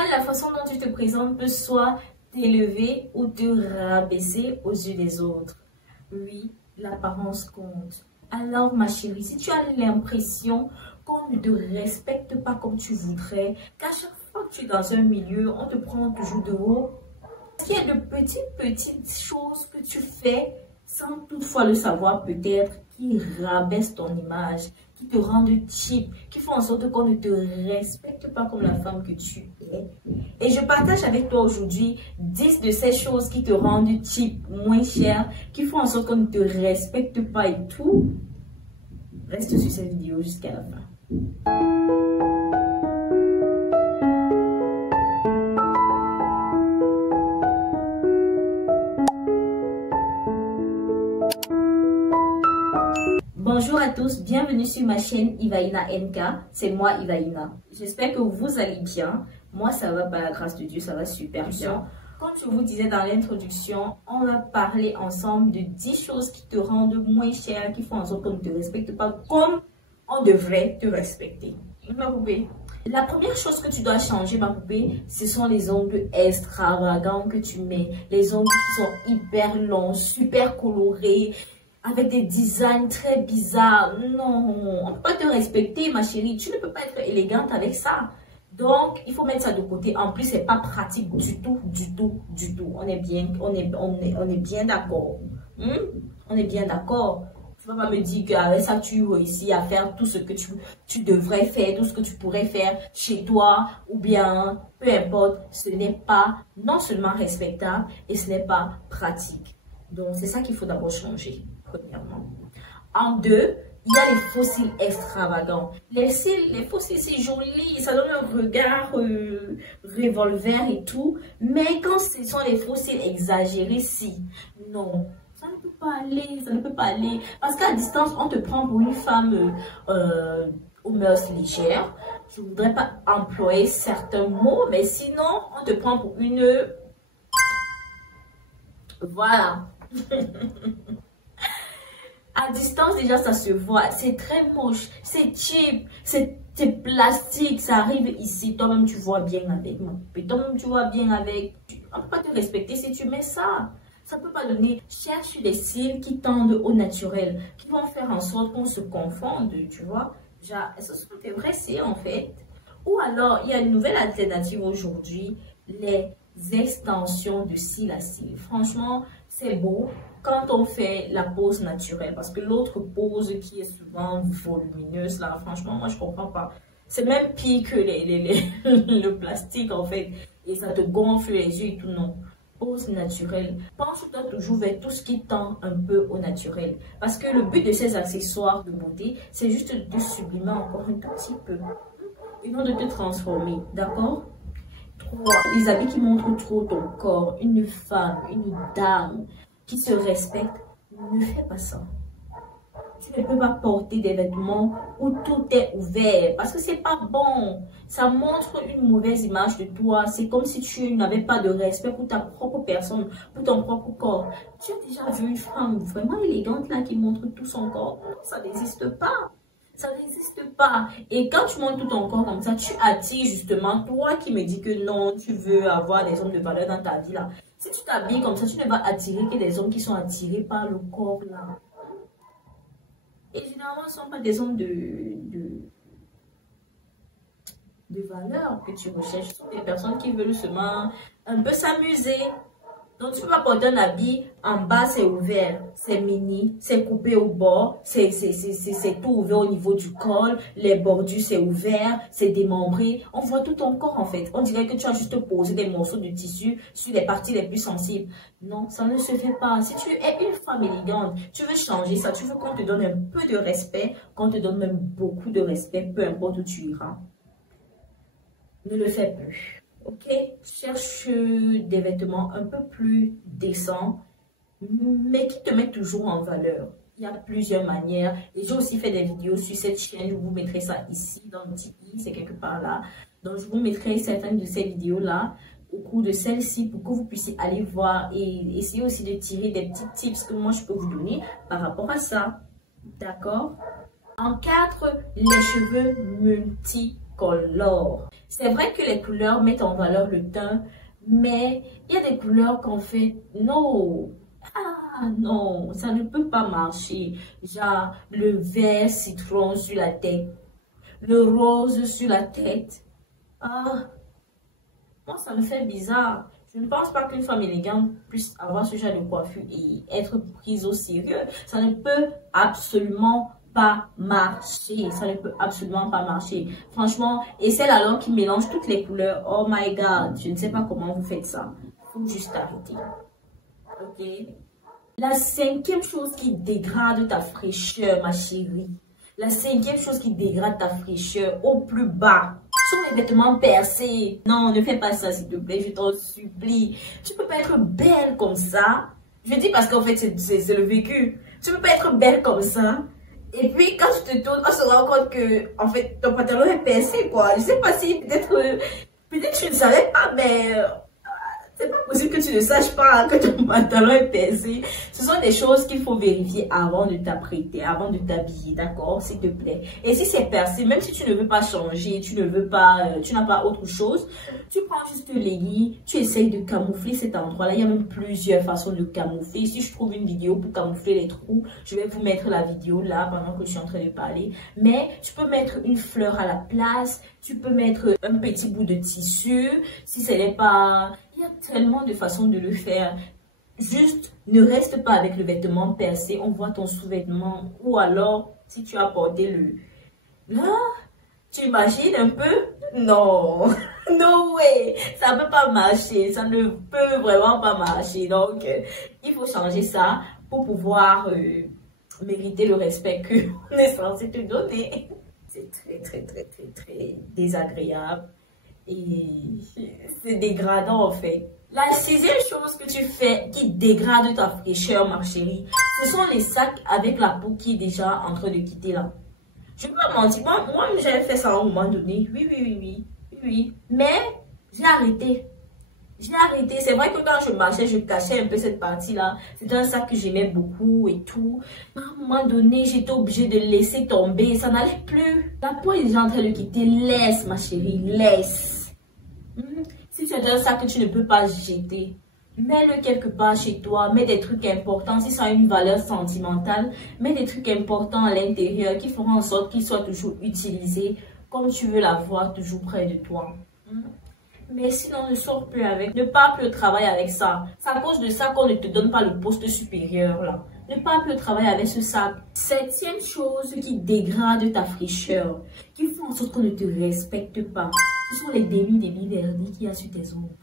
final, la façon dont tu te présentes peut soit t'élever ou te rabaisser aux yeux des autres. Oui, l'apparence compte. Alors, ma chérie, si tu as l'impression qu'on ne te respecte pas comme tu voudrais, qu'à chaque fois que tu es dans un milieu, on te prend toujours de haut, il y a de petites choses que tu fais sans toutefois le savoir peut-être, qui rabaissent ton image, qui te rendent cheap, qui font en sorte qu'on ne te respecte pas comme la femme que tu es. Et je partage avec toi aujourd'hui 10 de ces choses qui te rendent cheap, moins cher, qui font en sorte qu'on ne te respecte pas et tout. Reste sur cette vidéo jusqu'à la fin. Bonjour à tous, bienvenue sur ma chaîne Ivaina NK, c'est moi Ivaina. J'espère que vous allez bien, moi ça va par la grâce de Dieu, ça va super bien. Comme je vous disais dans l'introduction, on va parler ensemble de 10 choses qui te rendent moins cher, qui font en sorte qu'on ne te respecte pas comme on devrait te respecter. Ma poupée. La première chose que tu dois changer, ma poupée, ce sont les ongles extravagants que tu mets. Les ongles qui sont hyper longs, super colorés, avec des designs très bizarres. Non, on ne peut pas te respecter, ma chérie. Tu ne peux pas être élégante avec ça. Donc, il faut mettre ça de côté. En plus, c'est pas pratique du tout. On est bien d'accord. On est bien d'accord. Tu ne vas pas me dire qu'avec ça, tu réussis à faire tout ce que tu devrais faire, tout ce que tu pourrais faire chez toi, ou bien, peu importe, ce n'est pas non seulement respectable et ce n'est pas pratique. Donc, c'est ça qu'il faut d'abord changer. Premièrement. En deux, il y a les faux cils extravagants. Les faux cils, c'est joli, ça donne un regard revolver et tout. Mais quand ce sont les faux cils exagérés, si, non, ça ne peut pas aller, ça ne peut pas aller. Parce qu'à distance, on te prend pour une femme aux mœurs légères. Je ne voudrais pas employer certains mots, mais sinon, on te prend pour une... Voilà. À distance, déjà, ça se voit. C'est très moche. C'est cheap. C'est plastique. Ça arrive ici. Toi-même, tu vois bien avec. Toi-même, tu vois bien avec. On ne peut pas te respecter si tu mets ça. Ça ne peut pas donner. Cherche des cils qui tendent au naturel. Qui vont faire en sorte qu'on se confonde. Tu vois. Genre, ce sont des vrais cils, en fait. Ou alors, il y a une nouvelle alternative aujourd'hui. Les extensions de cils à cils. Franchement, c'est beau quand on fait la pose naturelle, parce que l'autre pose qui est souvent volumineuse, là, franchement, moi, je comprends pas. C'est même pire que le plastique, en fait, et ça te gonfle les yeux et tout, non. Pose naturelle. Penche-toi toujours vers tout ce qui tend un peu au naturel, parce que le but de ces accessoires de beauté, c'est juste de te sublimer encore un tout petit peu, et non de te transformer, d'accord? 3. Les habits qui montrent trop ton corps. Une femme, une dame qui se respecte, ne fais pas ça. Tu ne peux pas porter des vêtements où tout est ouvert parce que c'est pas bon. Ça montre une mauvaise image de toi. C'est comme si tu n'avais pas de respect pour ta propre personne, pour ton propre corps. Tu as déjà vu une femme vraiment élégante là qui montre tout son corps? Ça n'existe pas. Ça n'existe pas. Et quand tu montes tout ton corps comme ça, tu attires justement, toi qui me dis que non, tu veux avoir des hommes de valeur dans ta vie là. Si tu t'habilles comme ça, tu ne vas attirer que des hommes qui sont attirés par le corps là. Et généralement, ce ne sont pas des hommes de valeur que tu recherches. Ce sont des personnes qui veulent seulement un peu s'amuser. Donc, tu peux pas porter un habit, en bas c'est ouvert, c'est mini, c'est coupé au bord, c'est tout ouvert au niveau du col, les bordures c'est ouvert, c'est démembré. On voit tout ton corps en fait. On dirait que tu as juste posé des morceaux de tissu sur les parties les plus sensibles. Non, ça ne se fait pas. Si tu es une femme élégante, tu veux changer ça, tu veux qu'on te donne un peu de respect, qu'on te donne même beaucoup de respect, peu importe où tu iras. Ne le fais plus. Ok, cherche des vêtements un peu plus décents, mais qui te mettent toujours en valeur. Il y a plusieurs manières. Et j'ai aussi fait des vidéos sur cette chaîne. Je vous mettrai ça ici, dans le petit i, c'est quelque part là. Donc, je vous mettrai certaines de ces vidéos-là au cours de celle-ci pour que vous puissiez aller voir et essayer aussi de tirer des petits tips que moi, je peux vous donner par rapport à ça. D'accord? En 4, les cheveux multicolores. color. C'est vrai que les couleurs mettent en valeur le teint, mais il y a des couleurs qu'on fait, non. Ah non, ça ne peut pas marcher. Genre le vert citron sur la tête, le rose sur la tête. Ah, moi ça me fait bizarre. Je ne pense pas qu'une femme élégante puisse avoir ce genre de coiffure et être prise au sérieux. Ça ne peut absolument pas marcher. Ça ne peut absolument pas marcher. Franchement, et celle alors qui mélange toutes les couleurs. Oh my God, je ne sais pas comment vous faites ça. Faut juste arrêter. Ok? La cinquième chose qui dégrade ta fraîcheur, ma chérie. La cinquième chose qui dégrade ta fraîcheur au plus bas sont les vêtements percés. Non, ne fais pas ça, s'il te plaît, je t'en supplie. Tu peux pas être belle comme ça. Je dis parce qu'en fait, c'est le vécu. Tu peux pas être belle comme ça. Et puis, quand tu te tournes, on se rend compte que, en fait, ton pantalon est percé, quoi. Je sais pas si peut-être tu ne savais pas, mais c'est pas possible que tu ne saches pas que ton pantalon est percé. Ce sont des choses qu'il faut vérifier avant de t'apprêter, avant de t'habiller, d'accord, s'il te plaît. Et si c'est percé, même si tu ne veux pas changer, tu n'as pas autre chose, tu prends juste le lit, tu essayes de camoufler cet endroit-là. Il y a même plusieurs façons de camoufler. Si je trouve une vidéo pour camoufler les trous, je vais vous mettre la vidéo là pendant que je suis en train de parler. Mais tu peux mettre une fleur à la place, tu peux mettre un petit bout de tissu, si ce n'est pas... Il y a tellement de façons de le faire. Juste, ne reste pas avec le vêtement percé. On voit ton sous-vêtement. Ou alors, si tu as porté le... Là, tu imagines un peu? Non. No way. Ça ne peut pas marcher. Ça ne peut vraiment pas marcher. Donc, il faut changer ça pour pouvoir mériter le respect qu'on est censé te donner. C'est très désagréable. Et c'est dégradant en fait. La sixième chose que tu fais qui dégrade ta fraîcheur, ma chérie, ce sont les sacs avec la peau qui est déjà en train de quitter là. Je ne peux pas mentir, moi j'avais fait ça à un moment donné. Oui. Mais j'ai arrêté. J'ai arrêté. C'est vrai que quand je marchais, je cachais un peu cette partie-là. C'était un sac que j'aimais beaucoup et tout. À un moment donné, j'étais obligée de laisser tomber. Ça n'allait plus. La peau est déjà en train de quitter. Laisse, ma chérie, laisse. Si c'est un sac que tu ne peux pas jeter, mets-le quelque part chez toi. Mets des trucs importants. Si ça a une valeur sentimentale, mets des trucs importants à l'intérieur qui feront en sorte qu'il soit toujours utilisé comme tu veux l'avoir toujours près de toi. Mais sinon, ne sors plus avec. Ne pars plus au travail avec ça. C'est à cause de ça qu'on ne te donne pas le poste supérieur là. Ne pars plus au travail avec ce sac. Septième chose qui dégrade ta fraîcheur, qui font en sorte qu'on ne te respecte pas, ce sont les demi vernis qu'il y a sur tes ongles.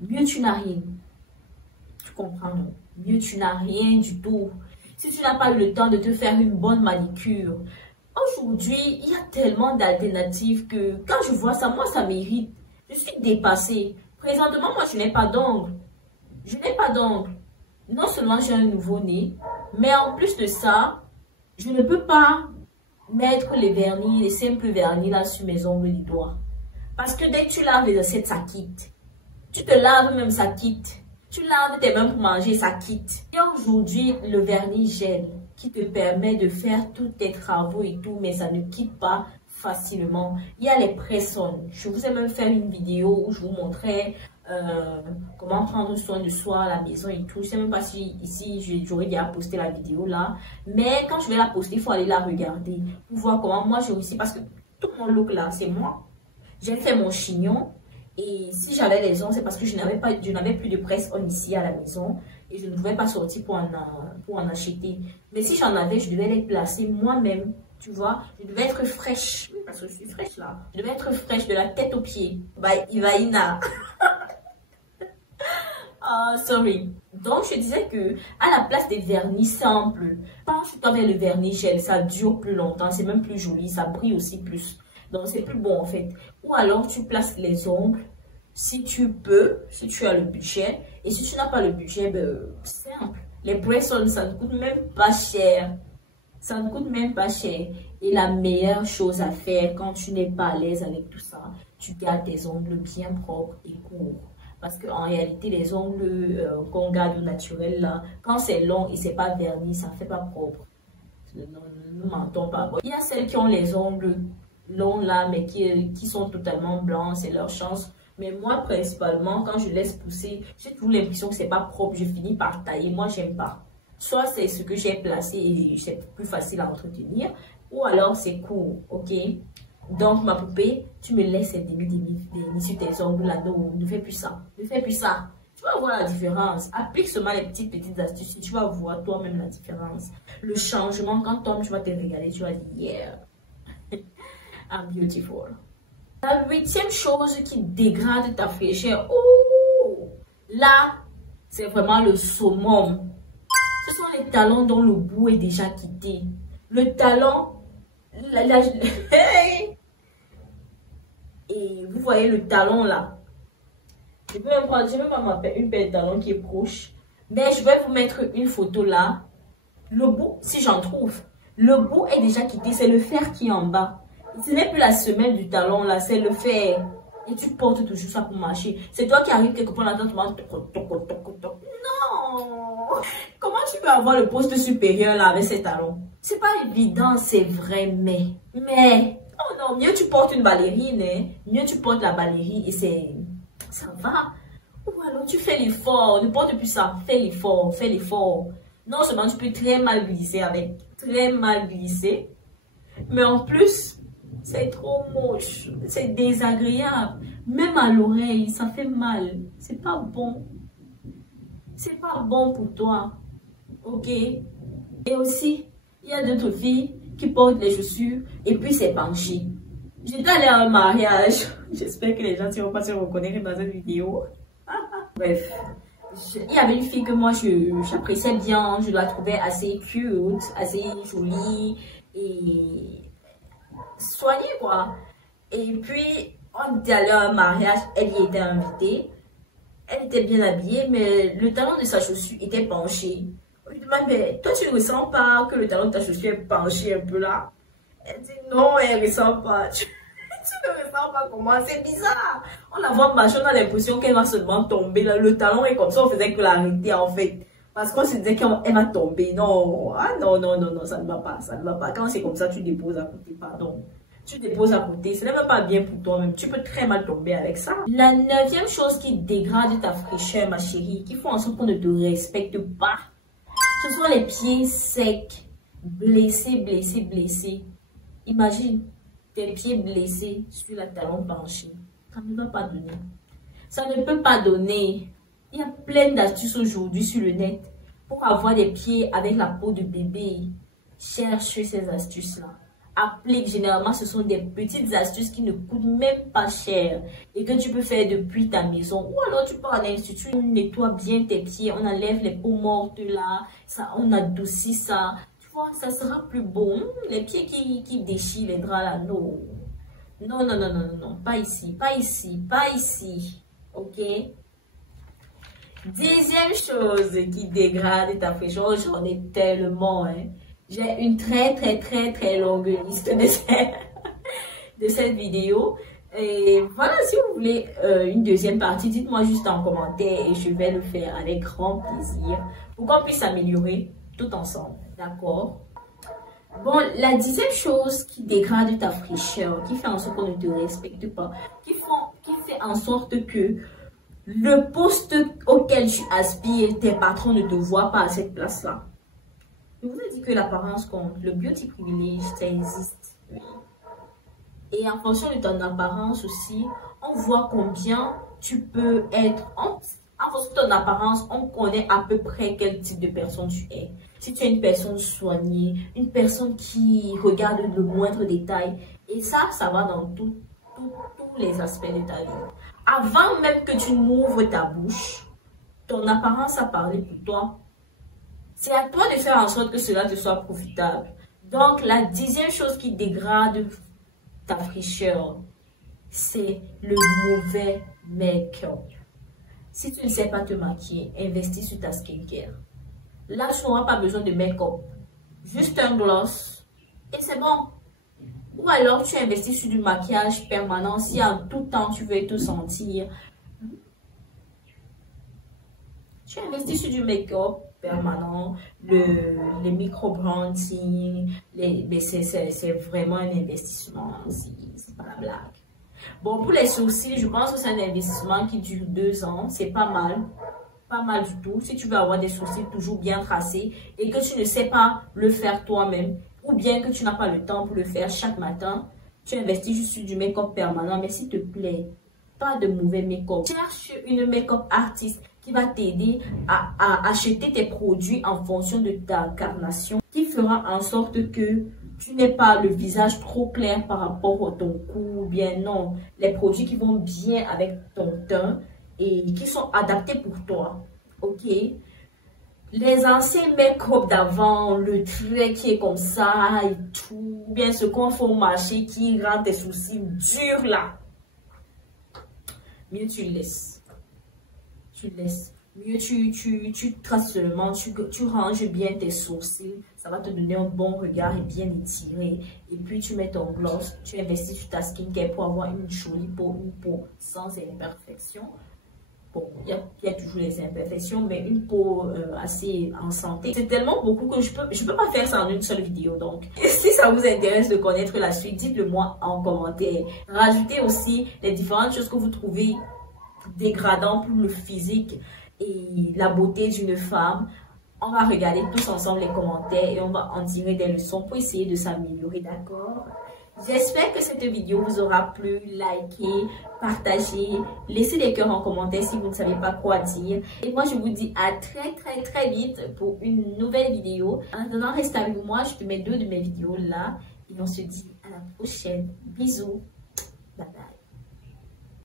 Mieux tu n'as rien. Tu comprends, non? Mieux tu n'as rien du tout. Si tu n'as pas le temps de te faire une bonne manicure, aujourd'hui, il y a tellement d'alternatives que quand je vois ça, moi, ça m'irrite. Je suis dépassée. Présentement, moi, je n'ai pas d'ongles. Je n'ai pas d'ongles. Non seulement j'ai un nouveau-né, mais en plus de ça, je ne peux pas mettre les vernis, les simples vernis là sur mes ongles des doigts. Parce que dès que tu laves les assiettes, ça quitte. Tu te laves même, ça quitte. Tu laves tes mains pour manger, ça quitte. Et aujourd'hui, le vernis gel qui te permet de faire tous tes travaux et tout, mais ça ne quitte pas facilement. Il y a les press-on. Je vous ai même fait une vidéo où je vous montrais comment prendre soin de soi à la maison et tout. Je ne sais même pas si ici j'aurais déjà posté la vidéo là, mais quand je vais la poster, il faut aller la regarder pour voir comment moi j'ai réussi, parce que tout mon look là, c'est moi. J'ai fait mon chignon. Et si j'avais les ongles, c'est parce que je n'avais plus de presse-on ici à la maison et je ne pouvais pas sortir pour en acheter. Mais si j'en avais, je devais les placer moi-même, tu vois. Je devais être fraîche, parce que je suis fraîche là. Je devais être fraîche de la tête aux pieds. By Ivaina. Sorry. Donc, je disais que à la place des vernis simples, penche toi vers le vernis gel, ça dure plus longtemps, c'est même plus joli, ça brille aussi plus. Donc, c'est plus bon en fait. Ou alors, tu places les ongles, si tu peux, si tu as le budget. Et si tu n'as pas le budget, ben, simple. Les press-on, ça ne coûte même pas cher. Ça ne coûte même pas cher. Et la meilleure chose à faire quand tu n'es pas à l'aise avec tout ça, tu gardes tes ongles bien propres et courts. Parce qu'en réalité, les ongles qu'on garde au naturel, là, quand c'est long et c'est pas verni, ça ne fait pas propre. ne mentons pas. Bon, il y a celles qui ont les ongles longs là, mais qui sont totalement blancs, c'est leur chance. Mais moi, principalement, quand je laisse pousser, j'ai toujours l'impression que c'est pas propre. Je finis par tailler. Moi, j'aime pas. Soit c'est ce que j'ai placé et c'est plus facile à entretenir, ou alors c'est court, ok? Donc, ma poupée, tu me laisses des demi sur tes ongles là. Non, ne fais plus ça. Ne fais plus ça. Tu vas voir la différence. Applique seulement les petites astuces. Tu vas voir toi-même la différence. Le changement, quand tu vas te régaler, tu vas dire, yeah, I'm beautiful. La 8e chose qui dégrade ta fraîcheur, oh, là, c'est vraiment le summum. Ce sont les talons dont le bout est déjà quitté. Le talon, et vous voyez le talon là. Je vais même pas m'appeler une paire de talons qui est proche. Mais je vais vous mettre une photo là. Le bout, si j'en trouve, le bout est déjà quitté. C'est le fer qui est en bas. Ce n'est plus la semelle du talon là, c'est le fer. Et tu portes toujours ça pour marcher. C'est toi qui arrives quelque part là-dedans, tu vas... Non! Comment tu peux avoir le poste supérieur là avec ces talons? C'est pas évident, c'est vrai, mais... Oh non, mieux tu portes une ballerine, hein? Mieux tu portes la ballerine et c'est... Ça va. Ou alors tu fais l'effort, ne porte plus ça. Fais l'effort, fais l'effort. Non seulement tu peux très mal glisser avec, très mal glisser, mais en plus, c'est trop moche, c'est désagréable. Même à l'oreille, ça fait mal. C'est pas bon. C'est pas bon pour toi. Ok? Et aussi, il y a d'autres filles qui portent les chaussures et puis c'est penché. J'étais allée à un mariage. J'espère que les gens ne vont pas se reconnaître dans cette vidéo. Bref. Il y avait une fille que moi j'appréciais bien. Je la trouvais assez cute, assez jolie et soignée quoi. Et puis, on était allé à un mariage. Elle y était invitée. Elle était bien habillée, mais le talon de sa chaussure était penché. On lui demande, mais toi tu ne ressens pas que le talon de ta chaussure est penché un peu là? Elle dit non, elle ne ressent pas. Tu ne ressens pas comment? C'est bizarre. On la voit marcher, on a l'impression qu'elle va seulement tomber. Là. Le talon est comme ça, on faisait que l'arrêter en fait. Parce qu'on se disait qu'elle va tomber. Non, ah, non, non, non, non, ça ne va pas, ça ne va pas. Quand c'est comme ça, tu déposes à côté, pardon. Tu déposes à côté, ce n'est même pas bien pour toi-même. Tu peux très mal tomber avec ça. La 9e chose qui dégrade ta fraîcheur, ma chérie, qui font en sorte qu'on ne te respecte pas, ce sont les pieds secs, blessés, blessés, blessés. Imagine tes pieds blessés sur la talon penché. Ça ne va pas donner. Ça ne peut pas donner. Il y a plein d'astuces aujourd'hui sur le net pour avoir des pieds avec la peau de bébé. Cherche ces astuces-là. Applique. Généralement, ce sont des petites astuces qui ne coûtent même pas cher et que tu peux faire depuis ta maison. Ou alors, tu pars à l'institut, on nettoie bien tes pieds, on enlève les peaux mortes là, ça, on adoucit ça. Tu vois, ça sera plus bon. Les pieds qui déchirent les draps là, non. Non, non, non, non, non, non, pas ici, pas ici, pas ici. Ok? 10e chose qui dégrade ta fraîcheur, j'en ai tellement, hein. J'ai une très longue liste de cette vidéo. Et voilà, si vous voulez une deuxième partie, dites-moi juste en commentaire et je vais le faire avec grand plaisir pour qu'on puisse s'améliorer tout ensemble. D'accord? Bon, la 10e chose qui dégrade ta fraîcheur, qui fait en sorte qu'on ne te respecte pas, qui fait en sorte que le poste auquel tu aspires, tes patrons ne te voient pas à cette place-là. Je vous ai dit que l'apparence compte, le beauty privilege, ça existe. Oui. Et en fonction de ton apparence aussi, on voit combien tu peux être. En fonction de ton apparence, on connaît à peu près quel type de personne tu es. Si tu es une personne soignée, une personne qui regarde le moindre détail. Et ça va dans tous les aspects de ta vie. Avant même que tu n'ouvres ta bouche, ton apparence a parlé pour toi. C'est à toi de faire en sorte que cela te soit profitable. Donc, la 10e chose qui dégrade ta fraîcheur, c'est le mauvais make-up. Si tu ne sais pas te maquiller, investis sur ta skincare. Là, tu n'auras pas besoin de make-up. Juste un gloss et c'est bon. Ou alors, tu investis sur du maquillage permanent si en tout temps tu veux te sentir. Tu investis sur du make-up permanent, les micro-branding, c'est vraiment un investissement, c'est pas la blague. Bon, pour les sourcils, je pense que c'est un investissement qui dure 2 ans, c'est pas mal du tout. Si tu veux avoir des sourcils toujours bien tracés et que tu ne sais pas le faire toi-même, ou bien que tu n'as pas le temps pour le faire chaque matin, tu investis juste sur du make-up permanent, mais s'il te plaît, pas de mauvais make-up. Cherche une make-up artiste qui va t'aider à acheter tes produits en fonction de ta carnation, qui fera en sorte que tu n'aies pas le visage trop clair par rapport à ton cou, ou bien non, les produits qui vont bien avec ton teint et qui sont adaptés pour toi, ok? Les anciens make-up d'avant, le trait qui est comme ça et tout, bien ce qu'on fait au marché qui rend tes sourcils durs là, mieux tu laisses. Mieux tu traces seulement, tu ranges bien tes sourcils, ça va te donner un bon regard et bien étiré. Et puis tu mets ton gloss, tu investis sur ta skincare pour avoir une jolie peau, une peau sans imperfections. Bon, il y a toujours les imperfections, mais une peau assez en santé. C'est tellement beaucoup que je peux pas faire ça en une seule vidéo. Donc, si ça vous intéresse de connaître la suite, dites-le moi en commentaire. Rajoutez aussi les différentes choses que vous trouvez dégradantes pour le physique et la beauté d'une femme. On va regarder tous ensemble les commentaires et on va en tirer des leçons pour essayer de s'améliorer, d'accord? J'espère que cette vidéo vous aura plu. Likez, partagez, laissez des cœurs en commentaire si vous ne savez pas quoi dire. Et moi, je vous dis à très vite pour une nouvelle vidéo. En attendant, reste avec moi. Je te mets 2 de mes vidéos là. Et on se dit à la prochaine. Bisous. Bye bye.